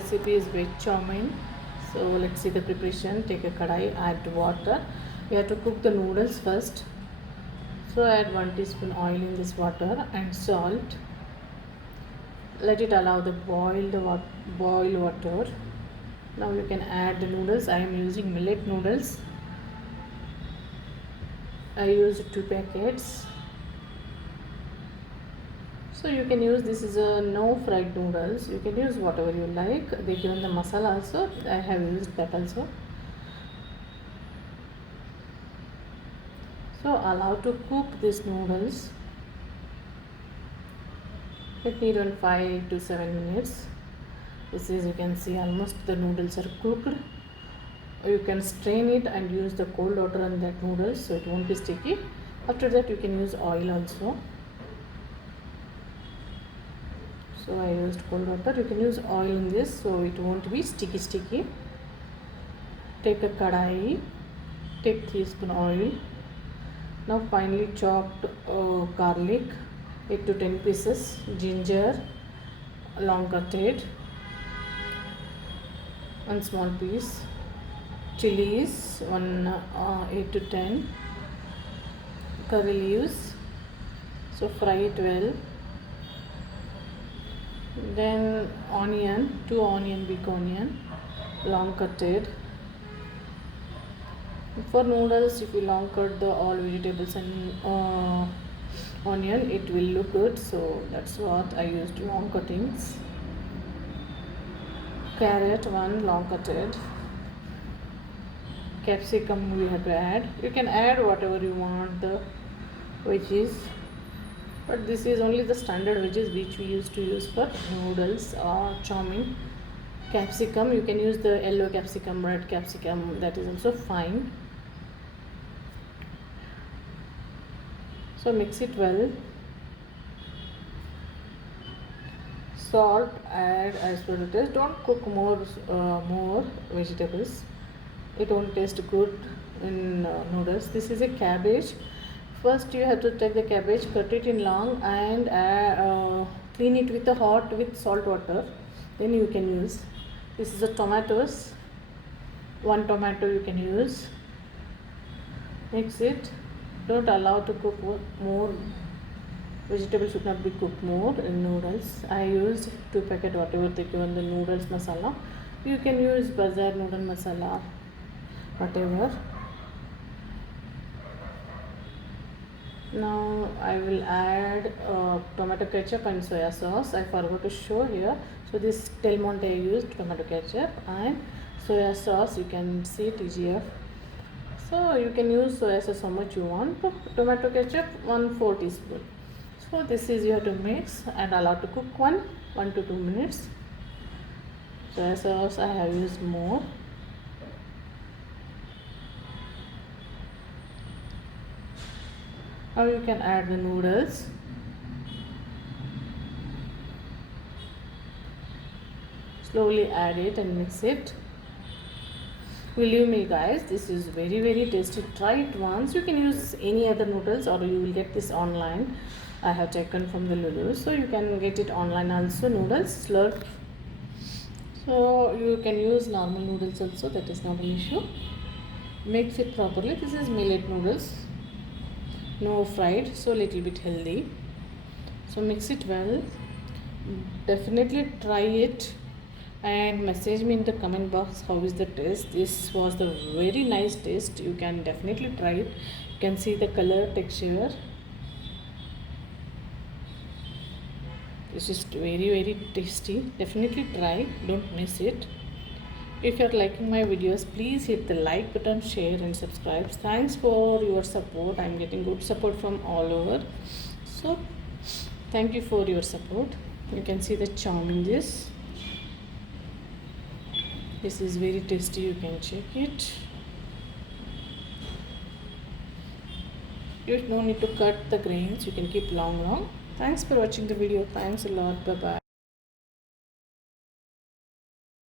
recipe is Veg Chowmein. So let's see the preparation. Take a kadai, add water. We have to cook the noodles first. So add 1 teaspoon oil in this water and salt. Let it allow the boil water. Now you can add the noodles. I am using millet noodles. I used 2 packets. So you can use, this is a no fried noodles. You can use whatever you like. They given the masala also. I have used that also. So allow to cook these noodles. It need on 5 to 7 minutes. This is, you can see almost the noodles are cooked. You can strain it and use the cold water on that noodles so it won't be sticky. After that you can use oil also. So I used cold water. You can use oil in this so it won't be sticky. Take a kadai, take 3 teaspoon oil. Now finely chopped garlic, 8 to 10 pieces, ginger, long cutted, 1 small piece, chilies, 8 to 10, curry leaves. So fry it well. Then onion, 2 onion, big onion, long cutted. For noodles, if you long cut the all vegetables and onion, it will look good. So that's what I used, long cuttings. Carrot, 1 long cutted. Capsicum we have to add. You can add whatever you want the veggies. But this is only the standard veggies which we used to use for noodles or chowmein. Capsicum, you can use the yellow capsicum, red capsicum, that is also fine. So mix it well. Salt add as per the taste. Don't cook more vegetables. It won't taste good in noodles. This is a cabbage. First you have to take the cabbage, cut it in long and clean it with the hot with salt water. Then you can use. This is the tomatoes. 1 tomato you can use. Mix it. Don't allow to cook more. Vegetables should not be cooked more in noodles. I used 2 packet whatever they given the noodles masala. You can use bazaar noodle masala, whatever. Now I will add tomato ketchup and soya sauce. I forgot to show here. So this Del Monte I used tomato ketchup and soya sauce. You can see TGF. So you can use soya sauce how much you want. Tomato ketchup 1/4 teaspoon. So this is you have to mix and allow to cook 1 to 2 minutes. Soya sauce I have used more. Now you can add the noodles. Slowly add it and mix it. Believe me guys, this is very tasty. Try it once. You can use any other noodles or you will get this online. I have taken from the Lulu, so you can get it online also. Noodles slurp. So you can use normal noodles also, that is not an issue. Mix it properly. This is millet noodles, no fried, so little bit healthy. So mix it well. Definitely try it and message me in the comment box how is the taste. This was the very nice taste. You can definitely try it. You can see the color, texture. This is very tasty. Definitely try, don't miss it. If you are liking my videos, please hit the like button, share and subscribe. Thanks for your support. I am getting good support from all over. So thank you for your support. You can see the Chowmin this. This is very tasty. You can check it. You no need to cut the grains. You can keep long. Thanks for watching the video. Thanks a lot. Bye bye.